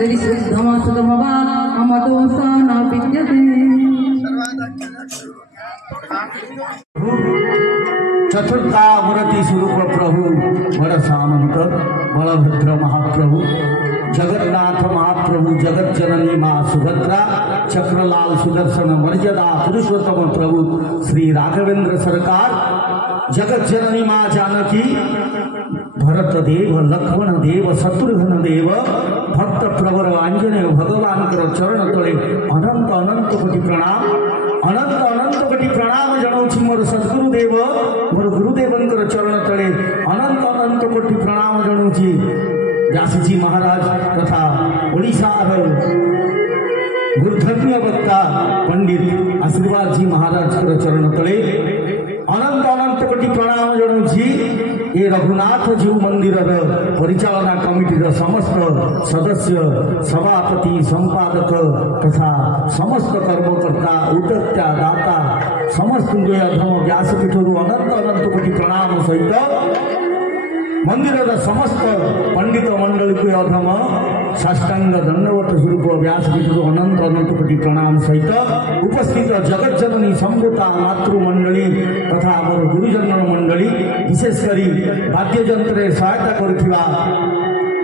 यदि शुद्धमशुद्धमवान् मम दोषः न विद्यते। चतुर्था मूर्ति स्वरूप प्रभु बड़ सामंत बलभद्र महाप्रभु जगन्नाथ महाप्रभु जगत जननी माँ सुभद्रा चक्रलाल सुदर्शन मर्यादा पुरुषोत्तम प्रभु श्री राघवेंद्र सरकार जगत जननी माँ जानकी भरत देव लक्ष्मण देव शत्रुघ्न देव भक्त प्रवर आंजनेय भगवान चरण तले अनंत अनंत कोटि प्रणाम अनंत अनंत कोटि प्रणाम जनाऊँ मोर सद्गुरुदेव मोर गुरुदेव चरण तले अनंत अनंत कोटि प्रणाम जनाऊँ व्यासजी महाराज तथा ओडिशार गुरुधन्य वक्ता पंडित आशीर्वाद जी महाराज चरण तले अनंत अनंत कोटि प्रणाम जनाऊँ ये रघुनाथ जीव मंदिर परिचालना कमिटी समस्त सदस्य सभापति संपादक तथा समस्त कर्मकर्ता उद्योक्ता दाता समस्त अधम व्यासपीठ अनंत अनंत कोटि प्रणाम सहित मंदिर समस्त पंडित मंडल को अधम साष्टांग दंडवत स्वरूप व्यासपीठ अनंत अनंत कोटि प्रणाम सहित उपस्थित जगत जननी संभूता मातृमंडली तथा मोर गुरुजन मंडली विशेषकर वाद्ययंत्र सहायता करुवा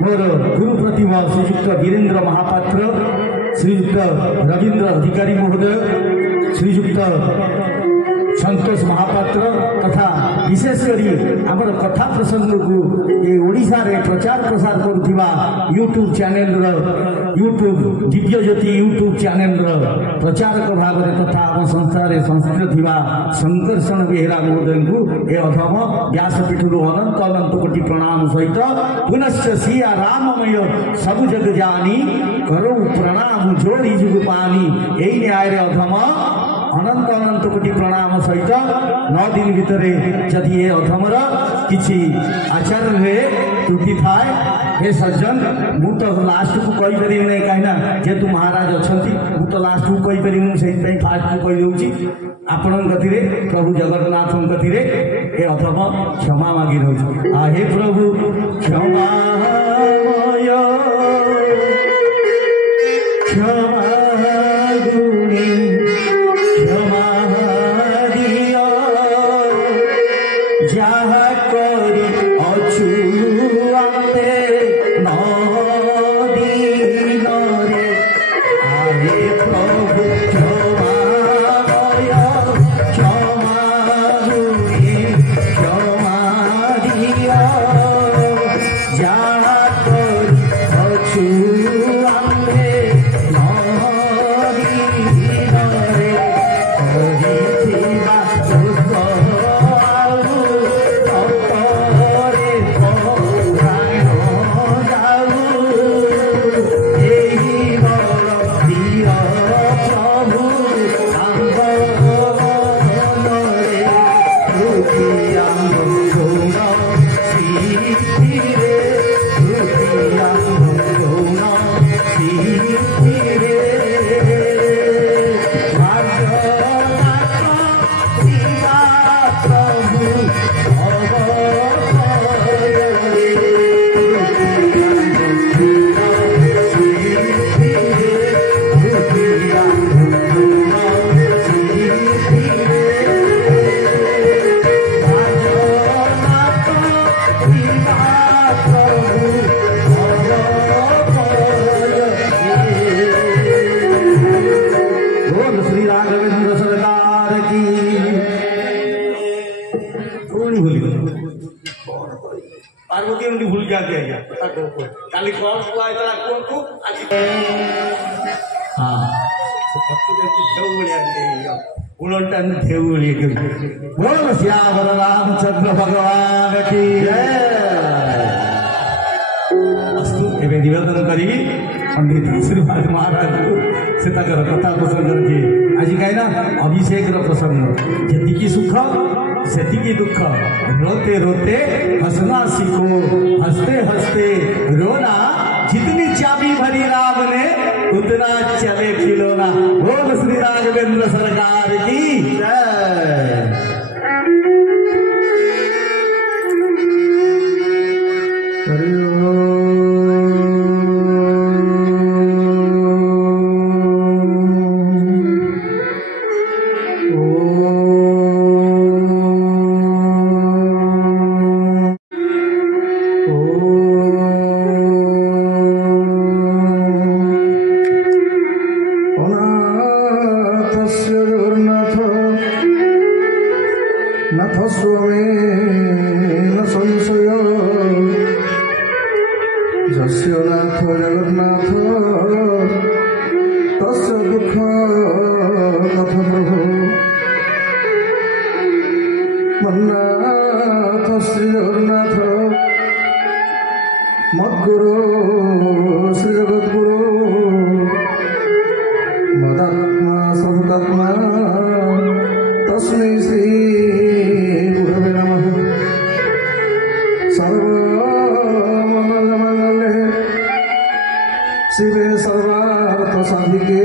मोर गुरु प्रतिभा श्रीयुक्त वीरेन्द्र महापात्र श्रीयुक्त रवींद्र अधिकारी महोदय श्रीयुक्त संतोष महापात्र तथा विशेषकर आमर कथा प्रसंग को ये ओडिशा रे प्रचार प्रसार करुवा यूट्यूब चैनल यूट्यूब दिव्य ज्योति यूट्यूब चैनल प्रचारक भाव तथा आम संस्था संस्कृत शंकरषण बेहेरा महोदय को ये अधम व्यासपीठ अनंत अनंत कोटि प्रणाम सहित पुनश्च सिया राममय सब जग जानी करो प्रणाम जोड़ी जुग पानी यही न्याय अधम अनंत अनंत कोटि प्रणाम सहित 9 दिन भितर जदि ये अधमर किसी आचार्य त्रुटि थाए हे सज्जन मु तो लास्ट को कही पारि नहीं कहीं जेतु महाराज अच्छा मु तो लास्ट को कही पारि से फास्ट को कहीदे आपण गति प्रभु जगन्नाथ गति ए अधम क्षमा मागी रही हे प्रभु क्षमा क्षमा बोल श्यावर रामचंद्र भगवान की अस्तु एवं निवेदन करी पंडित आशीर्वाद महाराज को से कथा प्रसंग के आज कहीं अभिषेक प्रसंग जी सुख से दुख रोते रोते हंसना सीखो हंसते हंसते रोना जितनी चाबी भरी राम ने उतना चले खिलौना। बोल श्री राघवेंद्र सरकार की जय। नाथ स्वामी न संशय यस्य नाथ जगन्नाथ तस्य दुःख कथ प्रभु मन्नाथ श्री जगन्नाथ मद्गुरु श्री जगद्गुरु मदात्मा सदात्मा तस्मै श्री गुरवे नमः। सर्वमङ्गलमङ्गले शिवे सर्वार्थसाधिके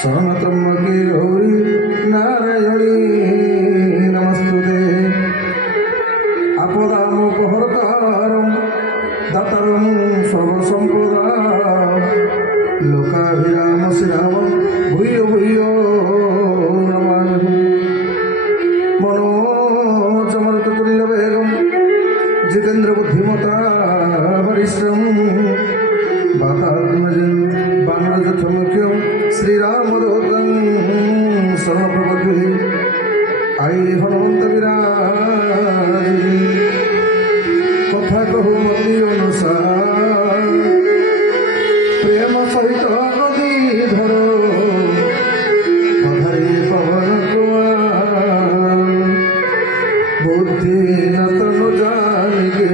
शरणत्र्यम्बके गौरी नारायणी नमस्तुते। आपदामपहर्तारं दातारं सर्वसम्पदा लोकाभिराम श्रीरामं भूयो भूयो नमामि। मनोजमरुततुल्यवेगं जितेन्द्रबुद्धिमता वरिष्ठं वातात्मजं वानरजथमुख्यं श्रीरामदूतं सर्वप्रपद्भिः आई हनुमंत विराजी कथा कहू मति अनुसार प्रेम सहित नदी धर पधारे पवन कुमार बुद्धि नतनु जानिके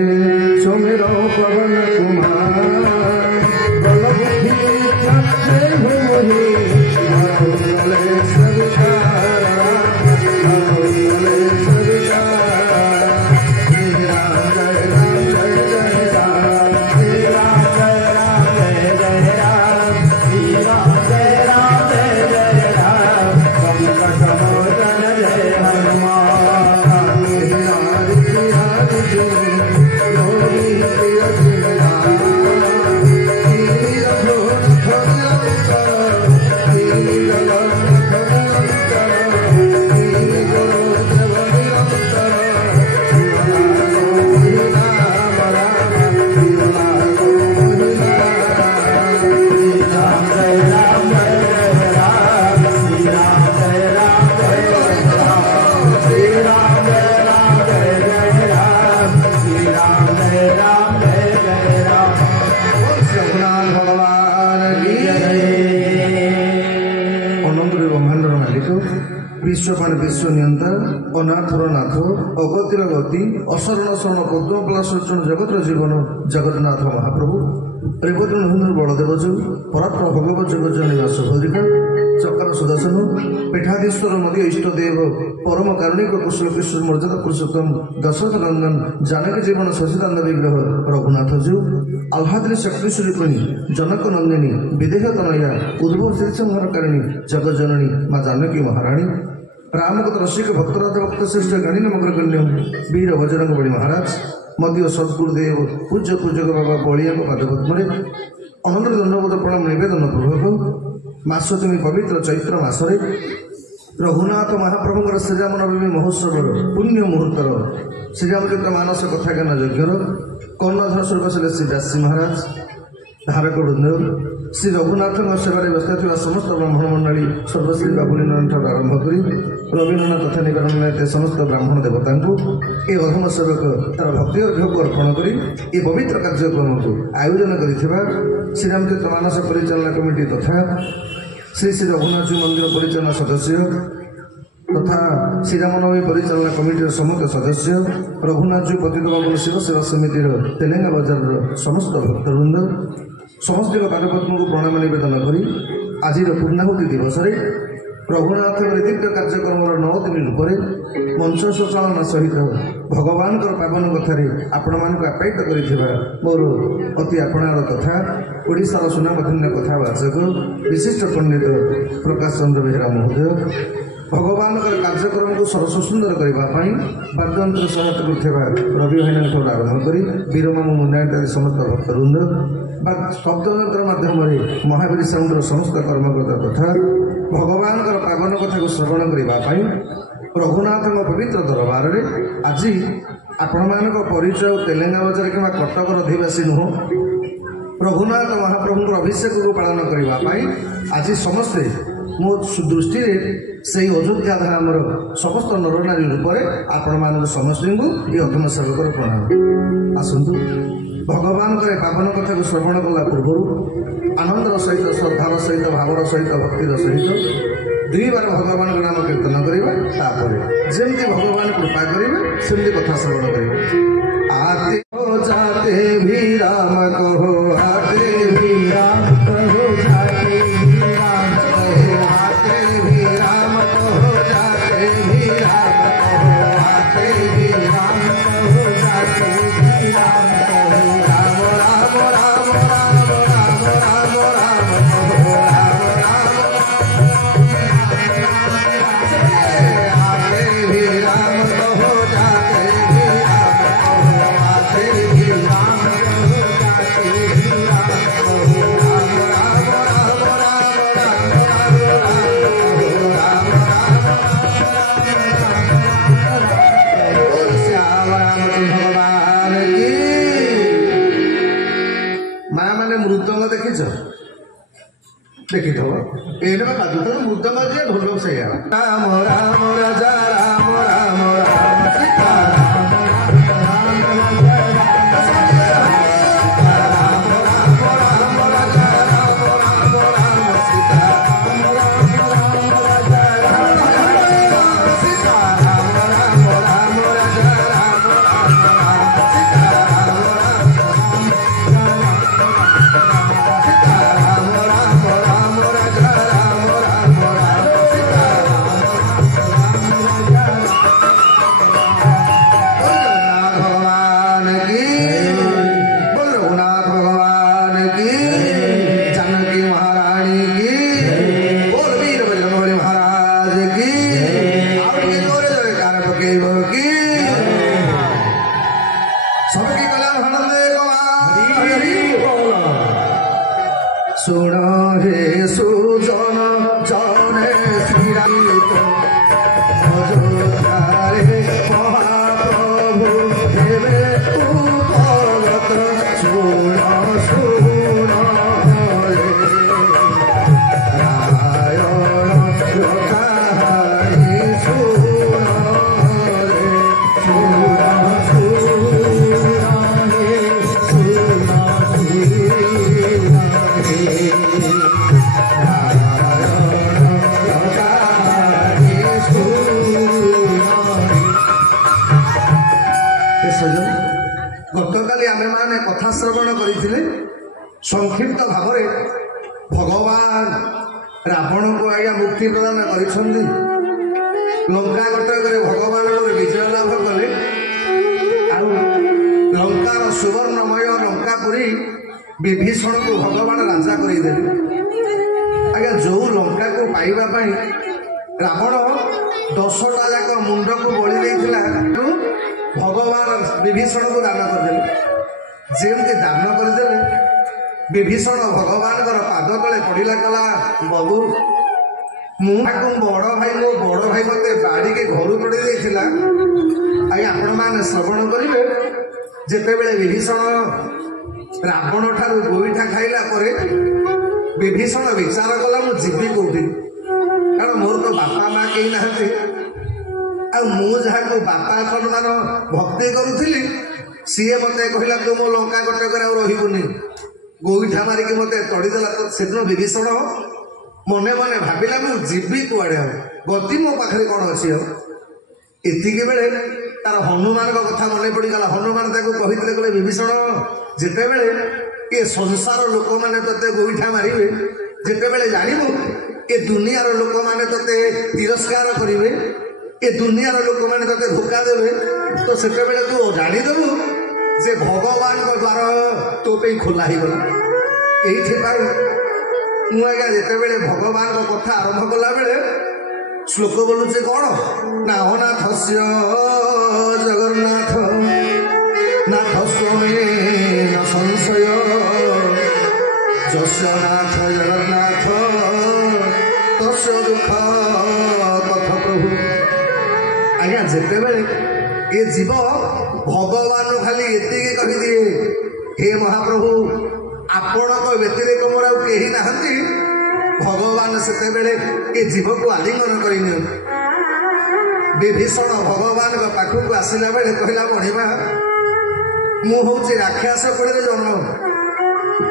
सुमिर पवन कुमार बल बुद्धि त्यागे भूमि मारुले सवितारा मारुले सवितारा श्री राम जय राम जय जय राम श्री राम जय राम जय जय राम श्री राम जय राम जय जय राम पंकज मोचन जय हनुमान हरि हरि योगी प्रिय श्रीराम विश्वपान विश्व नियंता अनाथर नाथ अगतिर गति अशरण शरण पद्मपलासरण जगतर जीवन जगन्नाथ महाप्रभु रेवती नरेन्द्र बलदेवजू परात्पर भगव जगत निवास भद्रिका चक्र सुदर्शन पीठाधीश्वर मध्य इष्टदेव परम कारुणिक कुशल कृष्ण मर्यादा पुरुषोत्तम दशरथ नंदन जानकी जीवन सचिदानंद विग्रह रघुनाथजू आह्लाद्री शक्तिश्वरी जनक नंदिनी विदेह तनया उद्भव श्रीसंहारकारिणी जगज्जननी माँ जानकी महाराणी रामकथ रसिक भक्तराज भक्त श्रेष्ठ गाणी मग्रगण्य वीर बजरंग बली महाराज मध्य सद्गुरुदेव पूज्य पूजक बाबा बलिया पादपद्मे अनंत दंडबोध प्रणाम निवेदन पूर्वक मासोत्तमी पवित्र चैत्र मासरे रघुनाथ महाप्रभुଙ୍କର ଶ୍ରୀରାମ ନବମୀ ମହୋତ୍ସବର ପୁଣ୍ୟ ମୁହୂର୍ତ୍ତର ଶ୍ରୀରାମଚରିତ ମାନସ କଥା ଜ୍ଞାନ ଯଜ୍ଞର କର୍ଣ୍ଣଧାର ସ୍ୱରୂପ ଥିଲେ ଶ୍ରୀ ବ୍ୟାସୀ ମହାରାଜ ଧାରକ ବୃନ୍ଦ ଶ୍ରୀ ରଘୁନାଥଙ୍କ ସେବାରେ ବ୍ୟସ୍ତ ଥିବା ସମସ୍ତ ବ୍ରାହ୍ମଣ ମଣ୍ଡଳୀ ସର୍ବଶ୍ରୀ ବାବୁଲିନାଥଠାରୁ ଆରମ୍ଭ କରି ରବୀନ୍ଦ୍ରନାଥ ତଥା ନିବାରଣନାଥ ସମସ୍ତ ବ୍ରାହ୍ମଣ ଦେବତାଙ୍କୁ ଏ ଅଧମ ସେବକ ତାର ଭକ୍ତି ଅର୍ଘ୍ୟକୁ ଅର୍ପଣ କରି ଏ ପବିତ୍ର କାର୍ଯ୍ୟକ୍ରମକୁ ଆୟୋଜନ କରିଥିବା ଶ୍ରୀରାମଚରିତ ମାନସ ପରିଚାଳନା କମିଟି ତଥା श्री श्री रघुनाथ मंदिर परिचालना सदस्य तथा श्रीरामनवमी परिचालना कमिटर समस्त सदस्य रघुनाथ पतित पावन शिव सेवा समिति तेलेंगा बजार समस्त भक्तवृंद समस्त पादपद्म को प्रणाम निवेदन करी आज पूर्णाहुति दिवस रघुनाथ दिव्य कार्यक्रम 9 दिन रूप मंच सचालना सहित भगवान पावन कथार आपण मान आप्यायित कर मोर अति आपणार तथा ओडिशार सुनामधन्य कथावाचक विशिष्ट पंडित प्रकाश चंद्र बेहेरा महोदय भगवान कार्यक्रम को सरस सुंदर करने वाद्यंत्र सहायता करुवा रवि भाईना आरंभ कर वीरमामू मुंडायी समस्त भक्तवृंद शब्दयंत्र मध्यम महावीर साउंडर समस्त कर्मकर्ता तथा भगवान पावन कथा को श्रवण करने रघुनाथ पवित्र दरबार में आज आपण मान परिचय तेलेंगा बजार कि कटकर अधिवासी नुह रघुनाथ महाप्रभु अभिषेक को पालन करने आज समस्ते ମୋ ଦୃଷ୍ଟିରେ ସେଇ ଅଯୋଧ୍ୟା ଧାମର ସମସ୍ତ ନରନାରୀ ରୂପରେ ଆପଣମାନଙ୍କୁ ସମସ୍ତଙ୍କୁ ଏ ଅଧମ ସେବକର ପ୍ରଣାମ। ଆସନ୍ତୁ ଭଗବାନଙ୍କର ପାବନ କଥାକୁ ଶ୍ରବଣ କଲା ପୂର୍ବରୁ ଆନନ୍ଦର ସହିତ ଶ୍ରଦ୍ଧାର ସହିତ ଭାବର ସହିତ ଭକ୍ତିର ସହିତ ଦୁଇବାର ଭଗବାନଙ୍କ ନାମ କୀର୍ତ୍ତନ କରିବା। ତାପରେ ଯେମିତି ଭଗବାନ କୃପା କରିବେ ସେମିତି କଥା ଶ୍ରବଣ କରିବେ। आते हो जाते भी राम कहो, आते भी राम कहो, जाते भी राम कहो, आते भी राम कहो, जाते भी राम कहो, आते भी राम कहो, जाते भी राम कहो, राम राम राम राम राम राम राम कहो, राम राम आते भी राम कहो, जाते भी राम माँ मैंने मृदंग देखिछ देखिथब एने बाजुथ मृदंग जे ढोलक से राम राम राजा राम राम राम सीता गतकाली आमे माने कथा श्रवण करथिले संक्षिप्त भाव भगवान रावण को आज्ञा मुक्ति प्रदान करिछन्ति लंका कटकरे भगवान विजय लाभ कले लंकार सुवर्णमय लंकापुरी विभीषण को भगवान राजा करदेले आज्ञा जो लंका को पाइबा पई रावण 10टा जाक मुंड को बलि देइथिला भगवान विभीषण को दान करदेले जेमती दान करदेले विभीषण भगवान पाद तले पड़िला कला बाबू मुझे बड़ भाई मो बड़ भाई मत बाड़ी के घर तोड़ी देता आज्ञा आपण मैंने श्रवण करेंगे जितेबले विभीषण रावण ठारू गोईठा खाइला परे विभीषण विचार कला मु जीवी कौटी कारण मोर तो बापा माँ कहीं ना मुझे बापा सम्मान भक्ति करुली सी मत कहला तू मो लंका कटक रही गोईठा मारिक मत तड़ीदेला तो सेदिन विभीषण मने मने भाविला मु जीवी कुआड़े गति मो पाखे कौन अच्छी एतिक बेले तार हनुमान कथा मन पड़गला हनुमान कहते विभीषण जिते बड़े ये संसार लोक मैंने ते गोईठा मारे जिते जानू ये दुनियार लोक मैंने ते तिरस्कार करेंगे ये दुनियार लोक मैंने ते धोखा देवे तो से तू जानीदेवु जे भगवान द्वार तो पे खोला ही गला मुझे जिते भगवान कथा आरंभ कला बेले श्लोक बोलुचे कौन ना अनाथ जगन्नाथ नाथ स्वामी न संशय जस्य नाथ जगन्नाथ तस्य दुख कथ प्रभु आज्ञा जिते ये जीव भगवान खाली एति कही दिए हे महाप्रभु आपण व्यतिरेक मोर कहीं ना ଭଗବାନ ସେତେବେଳେ ଏ ଜୀବକୁ ଆଲିଙ୍ଗନ କରିନିଅନ୍ତି। ବିଭୀଷଣ ଭଗବାନଙ୍କ ପାଖକୁ ଆସିଲା ବେଳେ କହିଲା, ମଣିମା ମୁଁ ହଉଛି ରାକ୍ଷସ କୁଳରେ ଜନ୍ମ,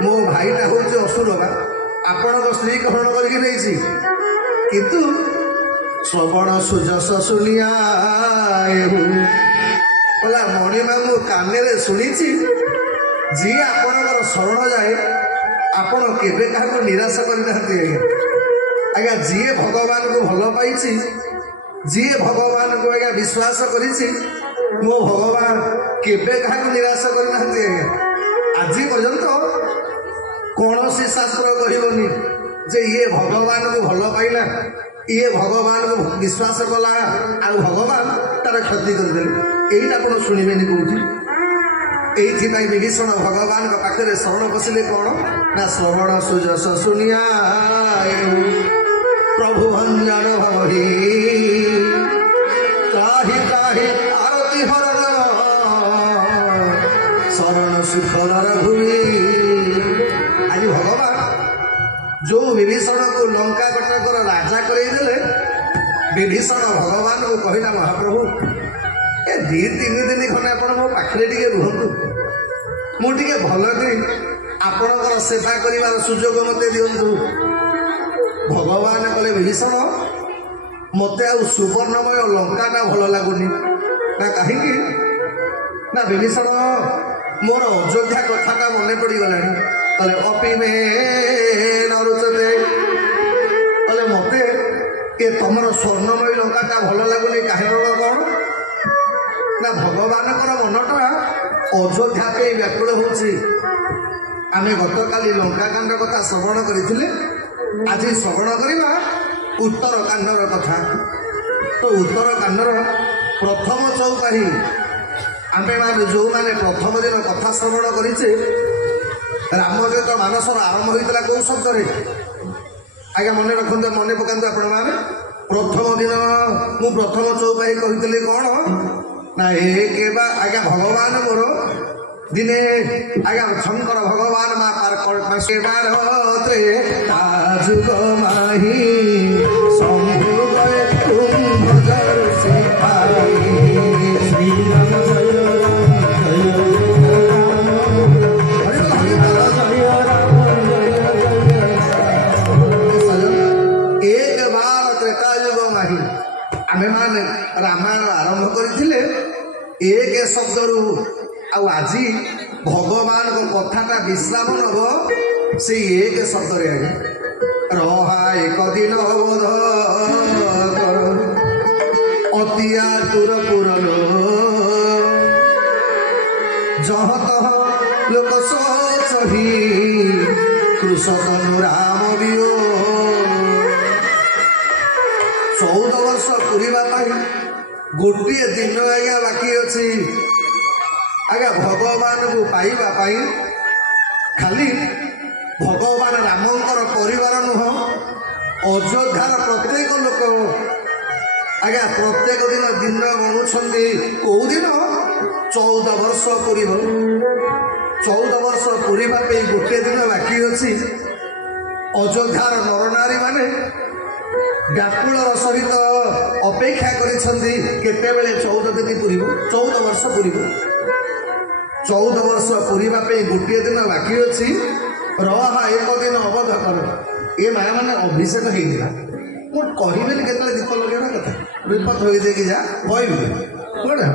ମୋ ଭାଇଟା ହଉଛି ଅସୁର, ବା ଆପଣଙ୍କ ସ୍ତ୍ରୀ ଗ୍ରହଣ କରିକି ନେଇଛି, କିନ୍ତୁ ଶ୍ରବଣ ସୁଯଶ ଶୁଣିଆ କହିଲା, ମଣିମା ମୁଁ କାନରେ ଶୁଣିଛି ଯିଏ ଆପଣଙ୍କର ଶରଣ ଯାଏ ଆପଣ କେବେ କାହାକୁ ନିରାଶ କରିନାହାନ୍ତି। ଆଜ୍ଞା ଯିଏ ଭଗବାନଙ୍କୁ ଭଲ ପାଇଛି, ଯିଏ ଭଗବାନଙ୍କୁ ଆଜ୍ଞା ବିଶ୍ୱାସ କରିଛି, ମୋ ଭଗବାନ କେବେ କାହାକୁ ନିରାଶ କରିନାହାନ୍ତି। ଆଜ୍ଞା ଆଜି ପର୍ଯ୍ୟନ୍ତ କୌଣସି ଶାସ୍ତ୍ର କହିବନି ଯେ ଇଏ ଭଗବାନଙ୍କୁ ଭଲ ପାଇଲା, ଇଏ ଭଗବାନଙ୍କୁ ବିଶ୍ୱାସ କଲା ଆଉ ଭଗବାନ ତାର କ୍ଷତି କରିଦେଲେ, ଏଇଟା ଆପଣ ଶୁଣିବେନି କୋଉଠି। এইথিপাই বিভীষণ ভগবানଙ୍କ ପାଖରେ ଶରଣ ପଶିଲେ କ'ଣ ନା ଶ୍ରବଣ ସୁଯଶ ଶୁଣିଆ ପ୍ରଭୁ ଭଞ୍ଜନ ଭବହି ତ୍ରାହି ତ୍ରାହି ଆରତି ହରଣ ଶରଣ ସୁଖର ରଘୁବୀ। ଆଜି ଭଗବାନ ଯୋଉ ବିଭୀଷଣକୁ ଲଙ୍କା କଟକର ରାଜା କରେଇ ଦେଲେ, ବିଭୀଷଣ ଭଗବାନଙ୍କୁ କହିଲା, ମହାପ୍ରଭୁ ଏ 2-3 ଦିନ ଖଣ୍ଡେ ଆପଣ ମୋ ପାଖରେ ଟିକେ ରୁହନ୍ତୁ, ମୁଁ ଟିକେ ଭଲରେ ଆପଣଙ୍କର ସେବା କରିବାର ସୁଯୋଗ ମୋତେ ଦିଅନ୍ତୁ। ଭଗବାନ କହିଲେ, ବିଭୀଷଣ ମୋତେ ଆଉ ସୁବର୍ଣ୍ଣମୟ ଲଙ୍କାଟା ଭଲ ଲାଗୁନି। ନା କାହିଁକି ନା ବିଭୀଷଣ ମୋର ଅଯୋଧ୍ୟା କଥାଟା ମନେ ପଡ଼ିଗଲାଣି। କହିଲେ ଅପିମେ ନରୁଚତେ, କହିଲେ ମୋତେ ଏ ତମର ସ୍ୱର୍ଣ୍ଣମୟ ଲଙ୍କାଟା ଭଲ ଲାଗୁନି। କାହିଁକି କ'ଣ ନା ଭଗବାନଙ୍କର ମନଟା ଅଯୋଧ୍ୟା ପାଇଁ ବ୍ୟାକୁଳ ହେଉଛି। ଆମେ ଗତକାଲି ଲଙ୍କାକାଣ୍ଡ କଥା ଶ୍ରବଣ କରିଥିଲେ, ଆଜି ଶ୍ରବଣ କରିବା ଉତ୍ତରକାଣ୍ଡର କଥା। ତ ଉତ୍ତରକାଣ୍ଡର ପ୍ରଥମ ଚଉପାହି ଆମେମାନେ ଯେଉଁମାନେ ପ୍ରଥମ ଦିନ କଥା ଶ୍ରବଣ କରିଛେ, ରାମଚରିତ ମାନସର ଆରମ୍ଭ ହୋଇଥିଲା କେଉଁ ଶବ୍ଦରେ? ଆଜ୍ଞା ମନେ ରଖନ୍ତୁ, ମନେ ପକାନ୍ତୁ ଆପଣମାନେ। ପ୍ରଥମ ଦିନ ମୁଁ ପ୍ରଥମ ଚଉପାହି କହିଥିଲି କ'ଣ ନା ବା ଆଜ୍ଞା ଭଗବାନ ମୋର ଦିନେ ଆଜ୍ଞା ଶଙ୍କର ଭଗବାନ ମା ଯୁଗ ମାହି ଆମେମାନେ ରାମାୟଣ ଆରମ୍ଭ କରିଥିଲେ ଏକ ଶବ୍ଦରୁ, ଆଉ ଆଜି ଭଗବାନଙ୍କ କଥାଟା ବିଶ୍ରାମ ନବ ସେଇ ଏକ ଶବ୍ଦରେ। ଆଜ୍ଞା ରହା ଏକ ଦିନ ବୋଧ କର ଅତି ଆତୁର ପୁରନ ଜହ ତହ ଲୋକ ସହି କୃଷକ ରାମ ବିୟୋ। 14 ବର୍ଷ ପୁରିବା ପାଇଁ ଗୋଟିଏ ଦିନ ଆଜ୍ଞା ବାକି ଅଛି। ଆଜ୍ଞା ଭଗବାନଙ୍କୁ ପାଇବା ପାଇଁ ଖାଲି ଭଗବାନ ରାମଙ୍କର ପରିବାର ନୁହଁ, ଅଯୋଧ୍ୟାର ପ୍ରତ୍ୟେକ ଲୋକ ଆଜ୍ଞା ପ୍ରତ୍ୟେକ ଦିନ ଦିନ ଗଣୁଛନ୍ତି। କୋଉ ଦିନ? 14 ବର୍ଷ ପୁରିବ। 14 ବର୍ଷ ପୁରିବା ପାଇଁ ଗୋଟିଏ ଦିନ ବାକି ଅଛି। ଅଯୋଧ୍ୟାର ନରନାରୀ ମାନେ ବ୍ୟାକୁଳର ସହିତ ଅପେକ୍ଷା କରିଛନ୍ତି କେତେବେଳେ 14 ଦିନ ପୁରିବ, 14 ବର୍ଷ ପୁରିବ। 14 ବର୍ଷ ପୁରିବା ପାଇଁ ଗୋଟିଏ ଦିନ ବାକି ଅଛି। ରହା ଏକ ଦିନ ଅବଧ କର। ଏ ମାଆ ମାନେ ଅଭିଷେକ ହେଇଥିଲା। ମୁଁ କହିବେନି କେତେବେଳେ ଦୀପ ଲଗେଇବା କଥା, ବିପଦ ହୋଇଯାଇକି ଯା କହିବି କୋଉଟା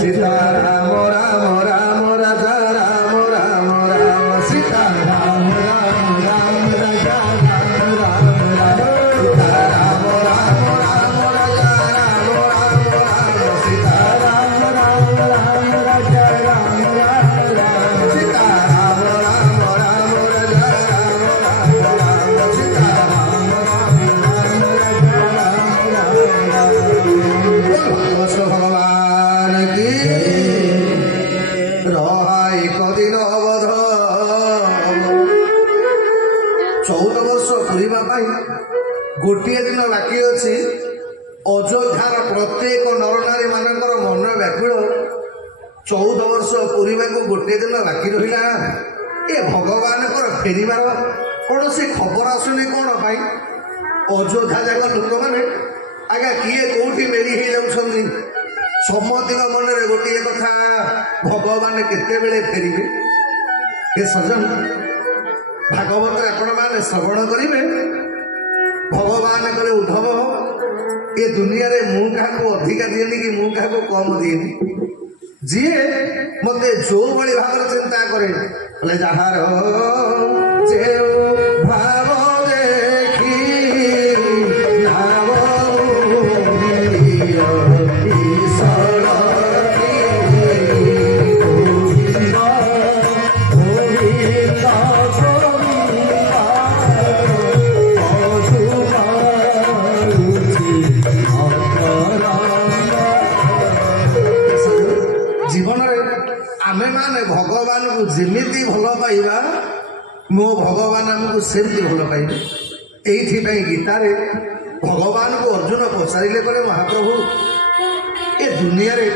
ସୀତା ରାମ ରାମ ରାମ ରାଜା ରାମ ରାମ ରାମ ସୀତା ରାମ ରାମ ରାମ ରାଜା भगवान की रहा एक दिन अवध। 14 ବର୍ଷ ପୁରିବା ପାଇଁ ଗୋଟିଏ ଦିନ ବାକି ଅଛି। ଅଯୋଧ୍ୟାର ପ୍ରତ୍ୟେକ ନରନାରୀ ମାନଙ୍କର ମନ ବ୍ୟାକୁଳ। 14 ବର୍ଷ ପୁରିବାକୁ ଗୋଟିଏ ଦିନ ବାକି ରହିଲା। ଏ ଭଗବାନଙ୍କର ଫେରିବାର କୌଣସି ଖବର ଆସୁନି କ'ଣ ପାଇଁ? ଅଯୋଧ୍ୟା ଯାକ ଲୋକମାନେ ଆଜ୍ଞା କିଏ କୋଉଠି ମେରି ହେଇଯାଉଛନ୍ତି। ସମସ୍ତଙ୍କ ମନରେ ଗୋଟିଏ କଥା, ଭଗବାନ କେତେବେଳେ ଫେରିବେ? ଏ ସଜନ ଭାଗବତରେ ଆପଣମାନେ ଶ୍ରବଣ କରିବେ, ଭଗବାନ କଲେ ଉଦ୍ଧବ ଏ ଦୁନିଆରେ ମୁଁ କାହାକୁ ଅଧିକା ଦିଏନି କି ମୁଁ କାହାକୁ କମ ଦିଏନି। ଯିଏ ମତେ ଯୋଉ ଭଳି ଭାବରେ ଚିନ୍ତା କରେ, ବୋଲେ ଯାହାର ଯେଉଁ ଭାବ ଦେଖି ନାମ ଈଶ୍ୱର ଜୀବନରେ ଆମେମାନେ ଭଗବାନଙ୍କୁ ଯେମିତି ଭଲ ପାଇବା, ମୋ ଭଗବାନ ଆମକୁ ସେମିତି ଭଲ ପାଇବେ। ଏଇଥିପାଇଁ ଗୀତାରେ ଭଗବାନଙ୍କୁ ଅର୍ଜୁନ ପଚାରିଲେ, କହିଲେ ମହାପ୍ରଭୁ ଏ ଦୁନିଆରେ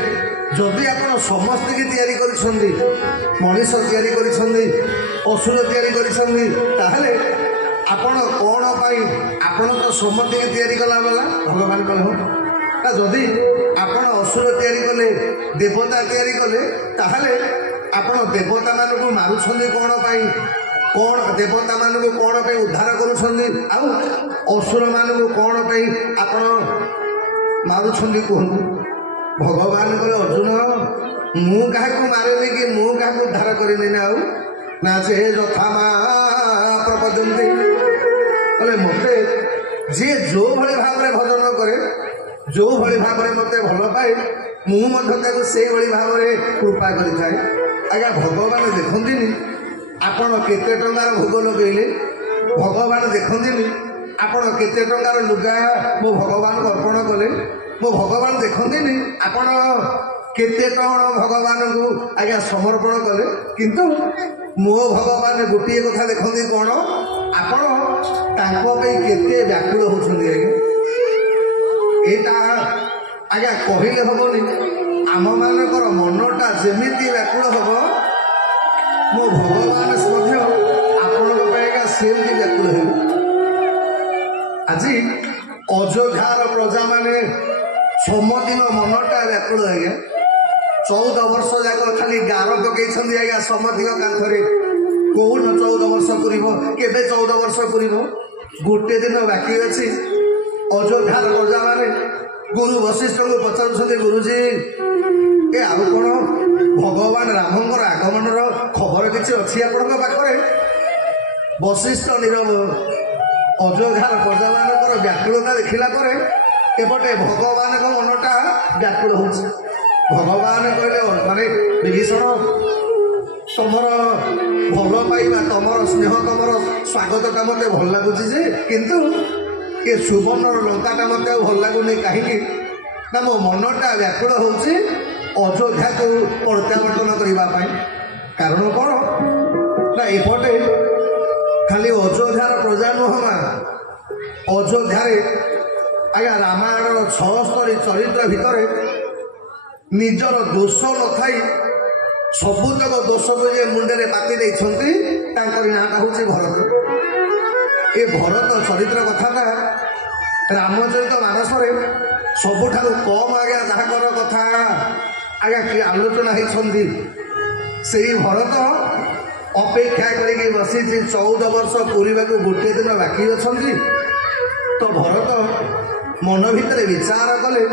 ଯଦି ଆପଣ ସମସ୍ତଙ୍କୁ ତିଆରି କରିଛନ୍ତି, ମଣିଷ ତିଆରି କରିଛନ୍ତି, ଅସୁର ତିଆରି କରିଛନ୍ତି, ତାହେଲେ ଆପଣ କ'ଣ ପାଇଁ ଆପଣ ତ ସମସ୍ତଙ୍କୁ ତିଆରି କଲା ବାଲା? ଭଗବାନ କହିଲେ ହଁ। ଯଦି ଆପଣ ଅସୁର ତିଆରି କଲେ, ଦେବତା ତିଆରି କଲେ, ତାହେଲେ ଆପଣ ଦେବତାମାନଙ୍କୁ ମାରୁଛନ୍ତି କ'ଣ ପାଇଁ? କ'ଣ ଦେବତାମାନଙ୍କୁ କ'ଣ ପାଇଁ ଉଦ୍ଧାର କରୁଛନ୍ତି? ଆଉ ଅସୁରମାନଙ୍କୁ କ'ଣ ପାଇଁ ଆପଣ ମାରୁଛନ୍ତି କୁହନ୍ତୁ? ଭଗବାନ କହିଲେ ଅର୍ଜୁନ ମୁଁ କାହାକୁ ମାରେନି କି ମୁଁ କାହାକୁ ଉଦ୍ଧାର କରିନି ନା। ଆଉ ନା ସେ ଯଥା ମା ପ୍ରପଦ୍ୟନ୍ତେ, କହିଲେ ମୋତେ ଯିଏ ଯୋଉ ଭଳି ଭାବରେ ଭଜନ କରେ, ଯୋଉ ଭଳି ଭାବରେ ମୋତେ ଭଲ ପାଏ, ମୁଁ ମଧ୍ୟ ତାକୁ ସେଇଭଳି ଭାବରେ କୃପା କରିଥାଏ। ଆଜ୍ଞା ଭଗବାନ ଦେଖନ୍ତିନି ଆପଣ କେତେ ଟଙ୍କାର ଭୋଗ ଲଗେଇଲେ, ଭଗବାନ ଦେଖନ୍ତିନି ଆପଣ କେତେ ଟଙ୍କାର ଲୁଗା ମୋ ଭଗବାନଙ୍କୁ ଅର୍ପଣ କଲେ, ମୋ ଭଗବାନ ଦେଖନ୍ତିନି ଆପଣ କେତେ ଟଙ୍କା ଭଗବାନଙ୍କୁ ଆଜ୍ଞା ସମର୍ପଣ କଲେ। କିନ୍ତୁ ମୋ ଭଗବାନ ଗୋଟିଏ କଥା ଦେଖନ୍ତି, କ'ଣ ଆପଣ ତାଙ୍କ ପାଇଁ କେତେ ବ୍ୟାକୁଳ ହେଉଛନ୍ତି। ଆଜ୍ଞା ଏଇଟା ଆଜ୍ଞା କହିଲେ ହବନି। ଆମମାନଙ୍କର ମନଟା ଯେମିତି ବ୍ୟାକୁଳ ହବ, ମୋ ଭଗବାନ ମଧ୍ୟ ଆପଣଙ୍କ ପାଇଁ ଆଜ୍ଞା ସେମିତି ବ୍ୟାକୁଳ ହେବେ। ଆଜି ଅଯୋଧ୍ୟାର ପ୍ରଜାମାନେ ସମସ୍ତଙ୍କ ମନଟା ବ୍ୟାକୁଳ ଆଜ୍ଞା। 14 ବର୍ଷ ଯାକ ଖାଲି ଗାର ପକେଇଛନ୍ତି ଆଜ୍ଞା ସମସ୍ତଙ୍କ କାନ୍ଥରେ। କୋଉନ 14 ବର୍ଷ ପୁରିବ, କେବେ 14 ବର୍ଷ ପୁରିବ? ଗୋଟେ ଦିନ ବାକି ଅଛି। ଅଯୋଧ୍ୟାର ପ୍ରଜାମାନେ ଗୁରୁ ବଶିଷ୍ଠଙ୍କୁ ପଚାରୁଛନ୍ତି, ଗୁରୁଜୀ ଏ ଆଉ କ'ଣ ଭଗବାନ ରାମଙ୍କର ଆଗମନର ଖବର କିଛି ଅଛି ଆପଣଙ୍କ ପାଖରେ? ବଶିଷ୍ଠ ନୀରବ। ଅଯୋଧ୍ୟାର ପ୍ରଜାମାନଙ୍କର ବ୍ୟାକୁଳତା ଦେଖିଲା ପରେ ଏପଟେ ଭଗବାନଙ୍କ ମନଟା ବ୍ୟାକୁଳ ହେଉଛି। ଭଗବାନ କହିଲେ, ମାନେ ବିଭୀଷଣ ତମର ଭଲ ପାଇବା, ତମର ସ୍ନେହ, ତମର ସ୍ୱାଗତଟା ମୋତେ ଭଲ ଲାଗୁଛି ଯେ, କିନ୍ତୁ ଏ ସୁବର୍ଣ୍ଣର ଲଙ୍କାଟା ମୋତେ ଆଉ ଭଲ ଲାଗୁନି। କାହିଁକି ନା ମୋ ମନଟା ବ୍ୟାକୁଳ ହେଉଛି ଅଯୋଧ୍ୟାକୁ ପ୍ରତ୍ୟାବର୍ତ୍ତନ କରିବା ପାଇଁ। କାରଣ କ'ଣ ନା ଏପଟେ ଖାଲି ଅଯୋଧ୍ୟାର ପ୍ରଜା ନୁହଁ ମା, ଅଯୋଧ୍ୟାରେ ଆଜ୍ଞା ରାମାୟଣର 76 ଚରିତ୍ର ଭିତରେ ନିଜର ଦୋଷ ନଥାଇ ସବୁତକ ଦୋଷକୁ ଯେ ମୁଣ୍ଡରେ ପାତି ଦେଇଛନ୍ତି, ତାଙ୍କର ନାଁଟା ହେଉଛି ଭରତ। ଏ ଭରତ ଚରିତ୍ର କଥାଟା ରାମଚରିତ ମାନସରେ ସବୁଠାରୁ କମ୍ ଆଜ୍ଞା ଯାହାଙ୍କର କଥା ଆଜ୍ଞା କିଏ ଆଲୋଚନା ହେଇଛନ୍ତି, ସେଇ ଭରତ ଅପେକ୍ଷା କରିକି ବସିଛି। 14 ବର୍ଷ ପୁରିବାକୁ ଗୋଟେ ଦିନ ବାକି ଅଛନ୍ତି। ତ ଭରତ ମନ ଭିତରେ ବିଚାର କଲେ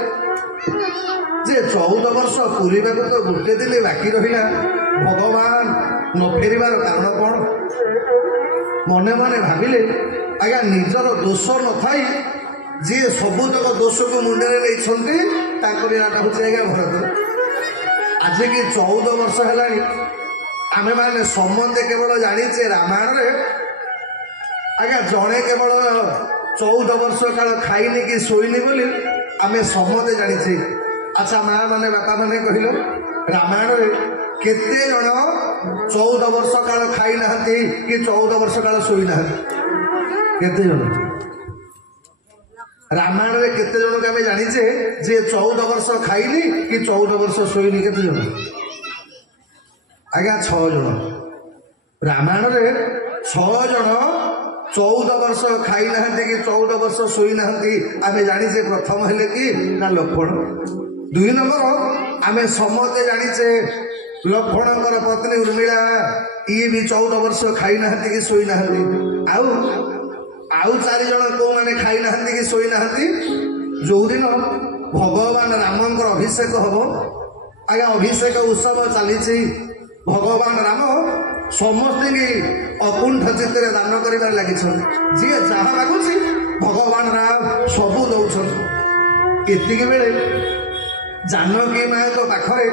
ଯେ 14 ବର୍ଷ ପୁରିବାକୁ ତ ଗୋଟେ ଦିନ ବାକି ରହିଲା, ଭଗବାନ ନ ଫେରିବାର କାରଣ କ'ଣ? ମନେ ମନେ ଭାବିଲେ ଆଜ୍ଞା ନିଜର ଦୋଷ ନଥାଇ ଯିଏ ସବୁତକ ଦୋଷକୁ ମୁଣ୍ଡରେ ନେଇଛନ୍ତି, ତାଙ୍କର ନାଁଟା ହେଉଛି ଆଜ୍ଞା ଭରତ। ଆଜିକି 14 ବର୍ଷ ହେଲାଣି ଆମେମାନେ ସମସ୍ତେ କେବଳ ଜାଣିଛେ ରାମାୟଣରେ ଆଜ୍ଞା ଜଣେ କେବଳ 14 ବର୍ଷ କାଳ ଖାଇନି କି ଶୋଇନି ବୋଲି ଆମେ ସମସ୍ତେ ଜାଣିଛେ। ଆଚ୍ଛା ମା ମାନେ, ବାପା ମାନେ କହିଲ, ରାମାୟଣରେ କେତେ ଜଣ 14 ବର୍ଷ କାଳ ଖାଇନାହାନ୍ତି କି 14 ବର୍ଷ କାଳ ଶୋଇନାହାନ୍ତି? କେତେ ଜଣ? ରାମାୟଣରେ କେତେ ଜଣକୁ ଆମେ ଜାଣିଛେ ଯେ 14 ବର୍ଷ ଖାଇନି କି 14 ବର୍ଷ ଶୋଇନି? କେତେ ଜଣ? ଆଜ୍ଞା 6 ଜଣ। ରାମାୟଣରେ 6 ଜଣ 14 ବର୍ଷ ଖାଇନାହାନ୍ତି କି 14 ବର୍ଷ ଶୋଇନାହାନ୍ତି। ଆମେ ଜାଣିଛେ ପ୍ରଥମ ହେଲେ କି ନା ଲକ୍ଷ୍ମଣ। 2 ନମ୍ବର ଆମେ ସମସ୍ତେ ଜାଣିଛେ ଲକ୍ଷ୍ମଣଙ୍କର ପତ୍ନୀ ଉର୍ମିଳା, ଇଏ ବି 14 ବର୍ଷ ଖାଇନାହାନ୍ତି କି ଶୋଇନାହାନ୍ତି। ଆଉ 4 ଜଣ କୋଉମାନେ ଖାଇନାହାନ୍ତି କି ଶୋଇନାହାନ୍ତି? ଯୋଉଦିନ ଭଗବାନ ରାମଙ୍କର ଅଭିଷେକ ହବ, ଆଜ୍ଞା ଅଭିଷେକ ଉତ୍ସବ ଚାଲିଛି। ଭଗବାନ ରାମ ସମସ୍ତଙ୍କୁ ଅକୁଣ୍ଠ ଚିତ୍ତରେ ଦାନ କରିବାରେ ଲାଗିଛନ୍ତି। ଯିଏ ଯାହା ମାଗୁଛି ଭଗବାନ ରାମ ସବୁ ଦଉଛନ୍ତି। ଏତିକି ବେଳେ ଜାନକୀ ମାଙ୍କ ପାଖରେ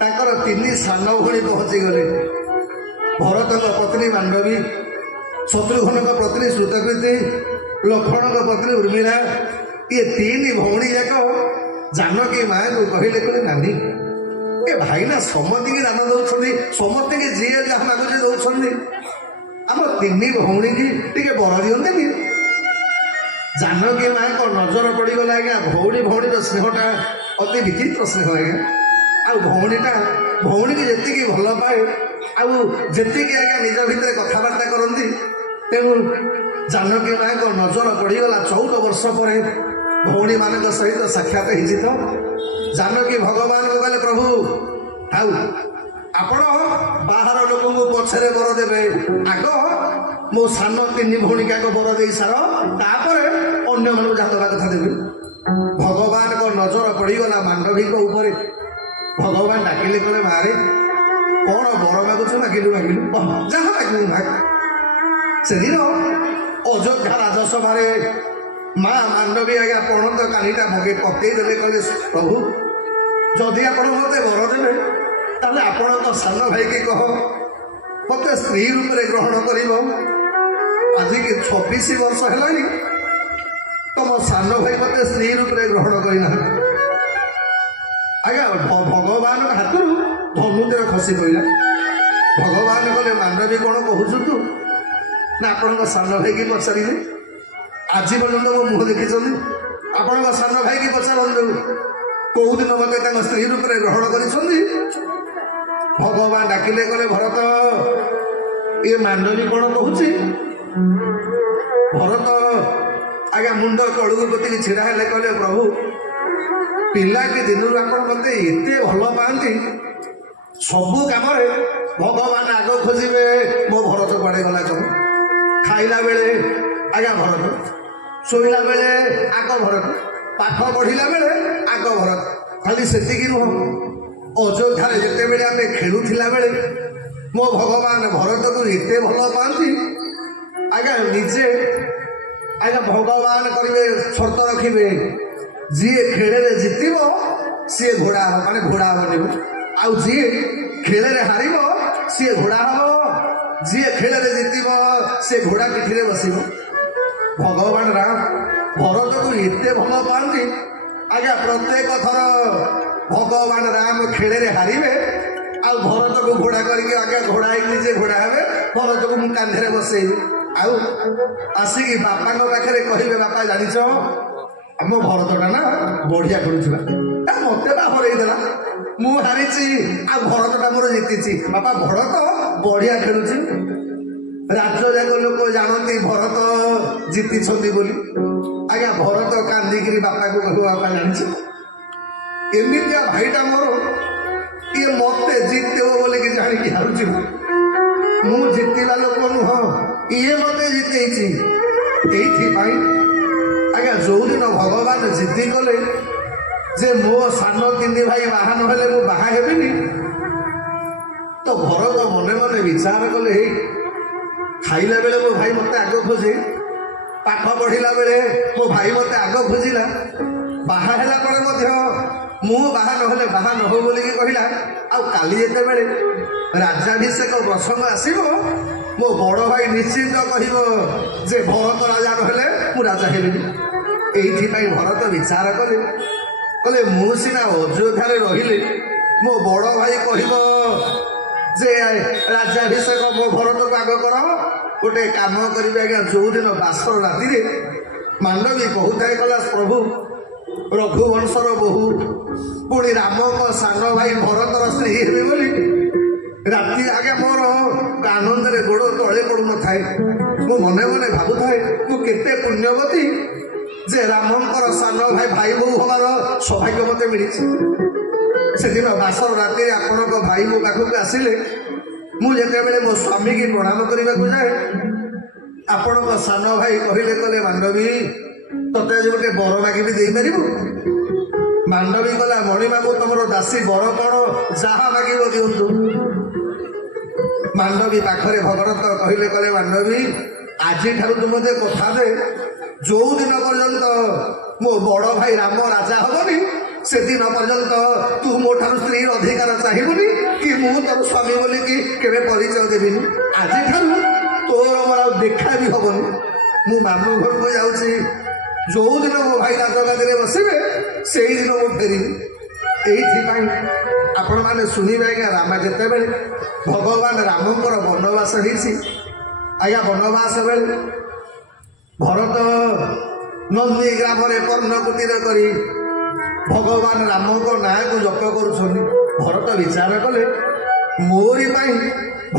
ତାଙ୍କର 3 ସାନ ଭଉଣୀ ପହଞ୍ଚିଗଲେ। ଭରତଙ୍କ ପତ୍ନୀ ମାଣ୍ଡବୀ, ଶତ୍ରୁଘ୍ନଙ୍କ ପତ୍ନୀ ଶ୍ରୁତକୀର୍ତ୍ତି, ଲକ୍ଷ୍ମଣଙ୍କ ପତ୍ନୀ ଉର୍ମିଳା, ଇଏ 3 ଭଉଣୀ ଯାକ ଜାନକୀ ମାଙ୍କୁ କହିଲେ ନାନୀ, ଏ ଭାଇନା ସମସ୍ତଙ୍କୁ ଦାନ ଦଉଛନ୍ତି, ସମସ୍ତଙ୍କୁ ଯିଏ ଯାହା ମାଗୁଛି ଦଉଛନ୍ତି, ଆମ 3 ଭଉଣୀକି ଟିକେ ବର ଦିଅନ୍ତେନି। ଜାନକୀ ମାଙ୍କ ନଜର ପଡ଼ିଗଲା ଆଜ୍ଞା ଭଉଣୀର ସ୍ନେହଟା ଅତି ବିଚିତ୍ର ସ୍ନେହ ଆଜ୍ଞା। ଆଉ ଭଉଣୀକି ଯେତିକି ଭଲ ପାଏ, ଆଉ ଯେତିକି ଆଜ୍ଞା ନିଜ ଭିତରେ କଥାବାର୍ତ୍ତା କରନ୍ତି, ତେଣୁ ଜାନକୀ ମାଙ୍କ ନଜର ପଡ଼ିଗଲା। 14 ବର୍ଷ ପରେ ଭଉଣୀମାନଙ୍କ ସହିତ ସାକ୍ଷାତ ହେଇଛି ତ। ଜାନକୀ ଭଗବାନଙ୍କୁ କହିଲେ, ପ୍ରଭୁ ଆଉ ଆପଣ ବାହାର ଲୋକଙ୍କୁ ପଛରେ ବର ଦେବେ, ଆଗ ମୋ ସାନ 3 ଭଉଣୀକି ଆଗ ବର ଦେଇ ସାର, ତାପରେ ଅନ୍ୟମାନଙ୍କୁ ଯାହା ଦେବା କଥା ଦେବେ। ଭଗବାନଙ୍କ ନଜର ପଡ଼ିଗଲା ମାଣ୍ଡବୀଙ୍କ ଉପରେ। ଭଗବାନ ଡାକିଲେ, କହିଲେ ମାରେ କଣ ବର ମାଗୁଛୁ? ମାଗିଲୁ ଯାହା ମାଗିଲୁ ମାଗ। ସେଦିନ ଅଯୋଧ୍ୟା ରାଜସଭାରେ ମା ମାଣ୍ଡବୀ ଆଜ୍ଞା ପଣନ୍ତ କାନିଟା ପକେଇ ଦେଲେ। କହିଲେ, ପ୍ରଭୁ ଯଦି ଆପଣ ମତେ ବର ଦେବେ, ତାହେଲେ ଆପଣଙ୍କ ସାନ ଭାଇକି କହ ମତେ ସ୍ତ୍ରୀ ରୂପରେ ଗ୍ରହଣ କରିବ। ଆଜିକି 26 ବର୍ଷ ହେଲାଣି ତମ ସାନ ଭାଇ ମତେ ସ୍ତ୍ରୀ ରୂପରେ ଗ୍ରହଣ କରିନାହାନ୍ତି। ଆଜ୍ଞା ଭଗବାନଙ୍କ ହାତରୁ ଧନୁତେର ଖସି ପଡ଼ିଲା। ଭଗବାନ କହିଲେ, ମାଣ୍ଡବୀ କଣ କହୁଛୁ ତୁ? ନା ଆପଣଙ୍କ ସାନ ଭାଇକି ପଚାରିଲେ। ଆଜି ପର୍ଯ୍ୟନ୍ତ ମୋ ମୁହଁ ଦେଖିଛନ୍ତି? ଆପଣଙ୍କ ସାନ ଭାଇକି ପଚାରନ୍ତୁ କୋଉଦିନ ମତେ ତାଙ୍କ ସ୍ତ୍ରୀ ରୂପରେ ଗ୍ରହଣ କରିଛନ୍ତି? ଭଗବାନ ଡାକିଲେ, କହିଲେ ଭରତ ଏ ମାଣ୍ଡବୀ କଣ କହୁଛି? ଭରତ ଆଜ୍ଞା ମୁଣ୍ଡ ତଳୁକୁ ପୋତିକି ଛିଡ଼ା ହେଲେ, କହିଲେ ପ୍ରଭୁ ପିଲାଟି ଦିନରୁ ଆପଣ ମତେ ଏତେ ଭଲ ପାଆନ୍ତି, ସବୁ କାମରେ ଭଗବାନ ଆଗ ଖୋଜିବେ ମୋ ଭରତ କୁଆଡ଼େ ଗଲା କଣ? ଖାଇଲା ବେଳେ ଆଜ୍ଞା ଭରତ, ଶୋଇଲା ବେଳେ ଆଗ ଭରତ, ପାଠ ପଢିଲା ବେଳେ ଆଗ ଭରତ। ଖାଲି ସେତିକି ନୁହଁ, ଅଯୋଧ୍ୟାରେ ଯେତେବେଳେ ଆମେ ଖେଳୁଥିଲା ବେଳେ ମୋ ଭଗବାନ ଭରତକୁ ଏତେ ଭଲ ପାଆନ୍ତି, ଆଜ୍ଞା ନିଜେ ଆଜ୍ଞା ଭଗବାନ କରିବେ ସର୍ତ୍ତ ରଖିବେ, ଯିଏ ଖେଳରେ ଜିତିବ ସିଏ ଘୋଡ଼ା ହବ, ମାନେ ଘୋଡ଼ା ହବନି, ଆଉ ଯିଏ ଖେଳରେ ହାରିବ ସିଏ ଘୋଡ଼ା ହବ, ଯିଏ ଖେଳରେ ଜିତିବ ସିଏ ଘୋଡ଼ା ପିଠିରେ ବସିବ। ଭଗବାନ ରାମ ଭରତକୁ ଏତେ ଭଲ ପାଆନ୍ତି, ଆଜ୍ଞା ପ୍ରତ୍ୟେକ ଥର ଭଗବାନ ରାମ ଖେଳରେ ହାରିବେ, ଆଉ ଭରତକୁ ଘୋଡ଼ା କରିକି ଆଜ୍ଞା ଘୋଡ଼ା ହେଇକି ନିଜେ ଘୋଡ଼ା ହେବେ, ଭରତକୁ ମୁଁ କାନ୍ଧରେ ବସେଇବି, ଆଉ ଆସିକି ବାପାଙ୍କ ପାଖରେ କହିବେ, ବାପା ଜାଣିଛ ଆମ ଭରତଟା ନା ବଢିଆ ଖେଳୁଥିବା, ମତେ ବା ହରେଇଦେଲା, ମୁଁ ହାରିଛି ଆଉ ଭରତଟା ମୋର ଜିତିଛି। ବାପା ଭରତ ବଢିଆ ଖେଳୁଛି, ରାଜ୍ୟ ଯାକ ଲୋକ ଜାଣନ୍ତି ଭରତ ଜିତିଛନ୍ତି ବୋଲି। ଆଜ୍ଞା ଭରତ କାନ୍ଦିକିରି ବାପାକୁ କହିବ, ବାପା ଜାଣିଛ ଏମିତିଆ ଭାଇଟା ମୋର, ଇଏ ମତେ ଜିତିବ ବୋଲିକି ଜାଣିକି ହାରୁଛି, ମୁଁ ଜିତିବା ଲୋକ ନୁହଁ, ଇଏ ମତେ ଜିତେଇଛି। ଏଇଥିପାଇଁ ଆଜ୍ଞା ଯୋଉଦିନ ଭଗବାନ ଜିତି ଗଲେ ଯେ ମୋ ସାନ 3 ଭାଇ ବାହା ନହେଲେ ମୁଁ ବାହା ହେବିନି, ତ ଭରତ ମନେ ମନେ ବିଚାର କଲେ, ହେଇ ଖାଇଲା ବେଳେ ମୋ ଭାଇ ମତେ ଆଗ ଖୋଜେ, ପାଠ ପଢିଲା ବେଳେ ମୋ ଭାଇ ମତେ ଆଗ ଖୋଜିଲା, ବାହା ହେଲା ପରେ ମଧ୍ୟ ମୁଁ ବାହା ନହେଲେ ବାହା ନ ହଉ ବୋଲିକି କହିଲା, ଆଉ କାଲି ଯେତେବେଳେ ରାଜ୍ୟାଭିଷେକ ପ୍ରସଙ୍ଗ ଆସିବ ମୋ ବଡ଼ ଭାଇ ନିଶ୍ଚିନ୍ତ କହିବ ଯେ ଭରତ ରାଜା ନହେଲେ ମୁଁ ରାଜା ହେବିନି। ଏଇଥିପାଇଁ ଭରତ ବିଚାର କଲେ, କହିଲେ ମୁଁ ସିନା ଅଯୋଧ୍ୟାରେ ରହିଲେ ମୋ ବଡ଼ ଭାଇ କହିବ ଯେ ରାଜ୍ୟାଭିଷେକ ମୋ ଭରତକୁ ଆଗ କର, ଗୋଟେ କାମ କରିବେ ଆଜ୍ଞା, ଯୋଉଦିନ ବାସର ରାତିରେ ମାଣ୍ଡବୀ କହୁଥାଏ, କଲା ପ୍ରଭୁ ରଘୁବଂଶର ବୋହୂ ପୁଣି ରାମଙ୍କ ସାନ ଭାଇ ଭରତର ସ୍ତ୍ରୀ ହେବେ ବୋଲି, ରାତି ଆଗେ ମୋର ଆନନ୍ଦରେ ଗୋଡ଼ ତଳେ ପଡୁନଥାଏ। ମୁଁ ମନେ ମନେ ଭାବୁଥାଏ ମୁଁ କେତେ ପୁଣ୍ୟବତୀ ଯେ ରାମଙ୍କର ସାନ ଭାଇ ବୋହୂ ହବାର ସୌଭାଗ୍ୟ ମତେ ମିଳିଛି। ସେଦିନ ବାସର ରାତିରେ ଆପଣଙ୍କ ଭାଇ ମୋ ପାଖକୁ ଆସିଲେ, ମୁଁ ଯେତେବେଳେ ମୋ ସ୍ୱାମୀକି ପ୍ରଣାମ କରିବାକୁ ଯାଏ, ଆପଣଙ୍କ ସାନ ଭାଇ କହିଲେ ମାଣ୍ଡବୀ ତତେ ଆଜି ଗୋଟେ ବର ମାଗିବି ଦେଇପାରିବୁ? ମାଣ୍ଡବୀ କଲା ମଣିବାବୁ ତମର ଦାସୀ ବର କଣ, ଯାହା ମାଗିବ ଦିଅନ୍ତୁ। ମାଣ୍ଡବୀ ପାଖରେ ଭଗରତ କହିଲେ ମାଣ୍ଡବୀ ଆଜିଠାରୁ ତୁ ମୋତେ କଥା ଦେ, ଯୋଉ ଦିନ ପର୍ଯ୍ୟନ୍ତ ମୋ ବଡ ଭାଇ ରାମ ରାଜା ହବନି ସେଦିନ ପର୍ଯ୍ୟନ୍ତ ତୁ ମୋ ଠାରୁ ସ୍ତ୍ରୀର ଅଧିକାର ଚାହିଁବୁନି କି ମୁଁ ତୋର ସ୍ୱାମୀ ବୋଲିକି କେବେ ପରିଚୟ ଦେବିନି। ଆଜିଠାରୁ ତୋର ମୋର ଆଉ ଦେଖା ବି ହବନି। ମୁଁ ମାମୁଁ ଘରକୁ ଯାଉଛି, ଯୋଉ ଦିନ ମୋ ଭାଇ ରାଜଗାଦିରେ ବସିବେ ସେଇଦିନ ମୁଁ ଫେରିବି। ଏଇଥିପାଇଁ ଆପଣମାନେ ଶୁଣିବେ ଆଜ୍ଞା, ରାମା ଯେତେବେଳେ ଭଗବାନ ରାମଙ୍କର ବନବାସ ହେଇଛି, ଆଜ୍ଞା ବନବାସ ବେଳେ ଭରତ ନନ୍ଦୀ ଗ୍ରାମରେ ପର୍ଣ୍ଣ କୁଟୀର କରି ଭଗବାନ ରାମଙ୍କ ନାଁକୁ ଜପ କରୁଛନ୍ତି। ଭରତ ବିଚାର କଲେ ମୋରି ପାଇଁ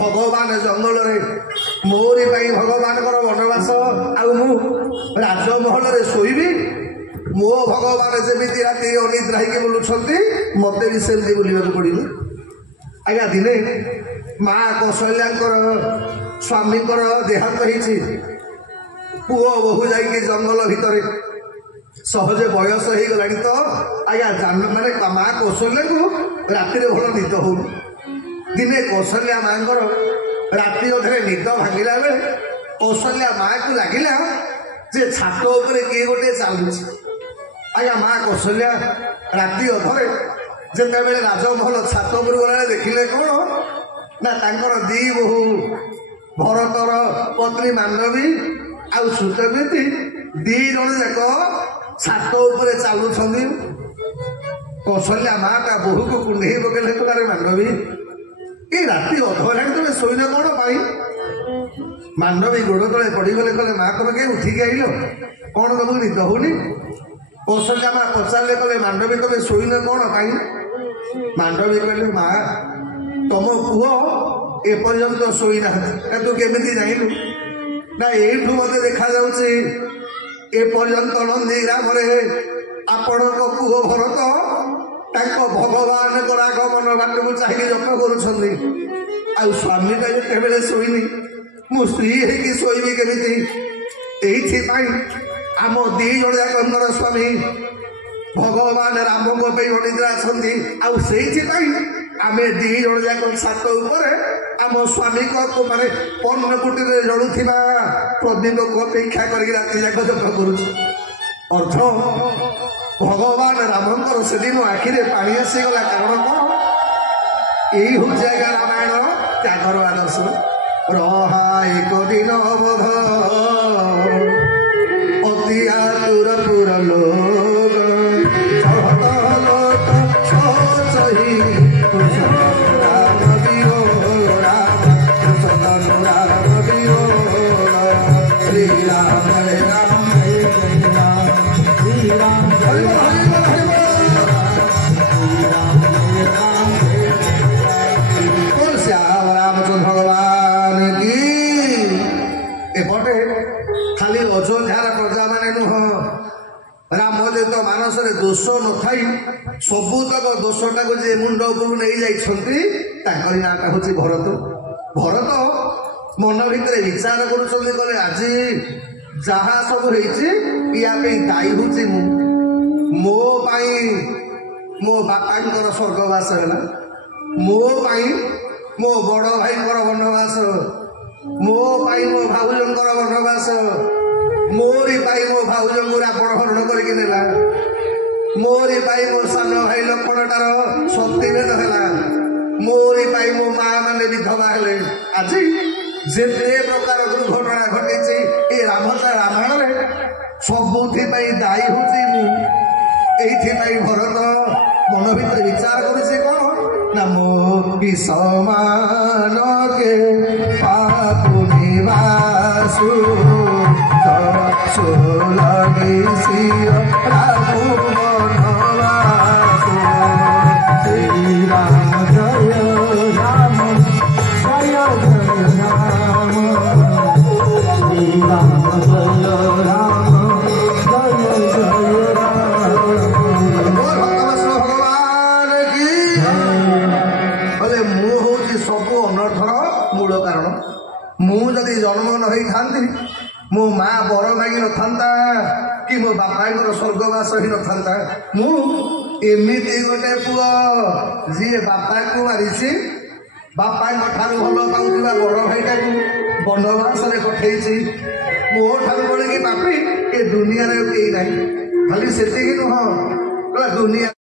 ଭଗବାନ ଜଙ୍ଗଲରେ, ମୋରି ପାଇଁ ଭଗବାନଙ୍କର ବନବାସ, ଆଉ ମୁଁ ରାଜମହଲରେ ଶୋଇବି? ମୋ ଭଗବାନ ଯେମିତି ରାତି ଅନିଦ୍ରା ହେଇକି ବୁଲୁଛନ୍ତି ମତେ ବି ସେମିତି ବୁଲିବାକୁ ପଡିବ। ଆଜ୍ଞା ଦିନେ ମା କୌଶଲ୍ୟାଙ୍କର ସ୍ୱାମୀଙ୍କର ଦେହାନ୍ତ ହେଇଛି। ପୁଅ ବୋହୂ ଯାଇକି ଜଙ୍ଗଲ ଭିତରେ, ସହଜେ ବୟସ ହେଇଗଲାଣି ତ ଆଜ୍ଞା ମାନେ ମା କୌଶଲ୍ୟାଙ୍କୁ ରାତିରେ ଭଲ ନିଦ ହଉନି। ଦିନେ କୌଶଲ୍ୟା ମାଙ୍କର ରାତି ଅଧରେ ନିଦ ଭାଙ୍ଗିଲା ବେଳେ କୌଶଲ୍ୟା ମାକୁ ଲାଗିଲା ଯେ ଛାତ ଉପରେ କିଏ ଗୋଟେ ଚାଲୁଛି। ଆଜ୍ଞା ମା କୌଶଲ୍ୟା ରାତି ଅଧରେ ଯେତେବେଳେ ରାଜମହଲ ଛାତ ଉପରୁ ଗଲାବେଳେ ଦେଖିଲେ କଣ ନା ତାଙ୍କର ଦି ବୋହୂ ଭରତର ପତ୍ନୀ ମାଣ୍ଡବୀ ଆଉ ସୁତମୀତି ଦି ଜଣ ଯାକ ଛାତ ଉପରେ ଚାଲୁଛନ୍ତି। କୌଶଲ୍ୟା ମା ତା ବୋହୂକୁ କୁଣ୍ଢେଇ ପକେଇଲେ ତାରେ ମାଣ୍ଡବୀ ଏ ରାତି ଅଧ ହେଲାଣି ତମେ ଶୋଇନ କଣ ପାଇଁ? ମାଣ୍ଡବୀ ଗୋଡ଼ ତଳେ ପଡ଼ିଗଲେ ମା ତମେ କେହି ଉଠିକି ଆଇଲ, କଣ ତମକୁ ନିଦ ହଉନି? କୌଶଲ୍ୟା ମା ପଚାରିଲେ ମାଣ୍ଡବୀ ତମେ ଶୋଇନ କଣ ପାଇଁ? ମାଣ୍ଡବୀ କହିଲେ ମା ତମ ପୁଅ ଏପର୍ଯ୍ୟନ୍ତ ଶୋଇନାହାନ୍ତି। ତୁ କେମିତି ଜାଣିଲୁ? ନା ଏଇଠୁ ମତେ ଦେଖାଯାଉଛି ଏପର୍ଯ୍ୟନ୍ତ ନନ୍ଦୀ ଗ୍ରାମରେ ଆପଣଙ୍କ ପୁଅ ଭରତ ତାଙ୍କ ଭଗବାନଙ୍କର ଆଗମନ ବାଟକୁ ଚାହିଁକି ଜପ କରୁଛନ୍ତି, ଆଉ ସ୍ୱାମୀଟା ଯେତେବେଳେ ଶୋଇନି ମୁଁ ସ୍ତ୍ରୀ ହେଇକି ଶୋଇବି କେମିତି? ଏଇଥିପାଇଁ ଆମ ଦି ଜଣ ଯାକଙ୍କର ସ୍ୱାମୀ ଭଗବାନ ରାମଙ୍କ ପାଇଁ ଅନିଦ୍ରା ଅଛନ୍ତି, ଆଉ ସେଇଥିପାଇଁ ଆମେ ଦି ଜଣ ଯାକ ଛାତ ଉପରେ ଆମ ସ୍ୱାମୀଙ୍କ ମାନେ ପର୍ଣ୍ଣ କୁଟୀରରେ ଜଳୁଥିବା ପ୍ରଦୀପକୁ ଅପେକ୍ଷା କରିକି ରାତି ଯାକ ଜପ କରୁଛୁ। ଅର୍ଥ ଭଗବାନ ରାମଙ୍କର ସେଦିନ ଆଖିରେ ପାଣି ଆସିଗଲା। କାରଣ କଣ? ଏଇ ହଉଛି ଆଜ୍ଞା ରାମାୟଣ ତ୍ୟାଗର ଆଦର୍ଶ। ରହା ଏକ ଦିନ ବୋଧ ଅତି ଆତୁର ପୁର ଲୋକ ମାନସରେ ଦୋଷ ନଥାଇ ସବୁତକ ଦୋଷଟାକୁ ଯେ ମୁଣ୍ଡ ଉପରକୁ ନେଇ ଯାଇଛନ୍ତି ତାଙ୍କରି ନାଁଟା ହଉଛି ଭରତ। ଭରତ ମନ ଭିତରେ ବିଚାର କରୁଛନ୍ତି, କହିଲେ ଆଜି ଯାହା ସବୁ ହେଇଛି ୟା ପାଇଁ ଦାୟୀ ହଉଛି ମୁଁ। ମୋ ପାଇଁ ମୋ ବାପାଙ୍କର ସ୍ୱର୍ଗବାସ ହେଲା, ମୋ ପାଇଁ ମୋ ବଡ ଭାଇଙ୍କର ବନବାସ, ମୋ ପାଇଁ ମୋ ଭାଉଜଙ୍କର ବନବାସ, ମୋରି ପାଇଁ ମୋ ଭାଉଜଙ୍କୁ ରାବଣ ହରଣ କରିକି ନେଲା, ମୋରି ପାଇଁ ମୋ ସାନ ଭାଇ ଲକ୍ଷ୍ମଣଟାର ସତୀଭେଦ ହେଲା, ମୋରି ପାଇଁ ମୋ ମା ମାନେ ବିଧବା ହେଲେ। ଆଜି ଯେତେ ପ୍ରକାର ଦୁର୍ଘଟଣା ଘଟିଛି ଏ ରାମାୟଣରେ ସବୁଥିପାଇଁ ଦାୟୀ ହଉଛି ମୁଁ। এইথিপাই ভরত মন ভিতরে বিচার করেছে কোন না মো কি সমানকে পাপুনি বাসু সোলমি সিও রামু বনবাসু শ্রী রাম জয় রাম ଭଗବାନ କି କହିଲେ ମୁଁ ହଉଛି ସବୁ ଅନର୍ଥର ମୂଳ କାରଣ। ମୁଁ ଯଦି ଜନ୍ମ ନ ହେଇଥାନ୍ତି ମୋ ମା ବର ମାଗି ନଥାନ୍ତା କି ମୋ ବାପାଙ୍କର ସ୍ୱର୍ଗବାସ ହେଇନଥାନ୍ତା। ମୁଁ ଏମିତି ଗୋଟେ ପୁଅ ଯିଏ ବାପାକୁ ମାରିଛି, ବାପାଙ୍କ ଠାରୁ ଭଲ ପାଉଥିବା ବଡ ଭାଇଟାକୁ ବନବାସରେ ପଠେଇଛି। ମୋ ଠାରୁ ବଳିକି ବାପି ଏ ଦୁନିଆରେ କେହି ନାହିଁ। ଖାଲି ସେତିକି ନୁହଁ, ଦୁନିଆ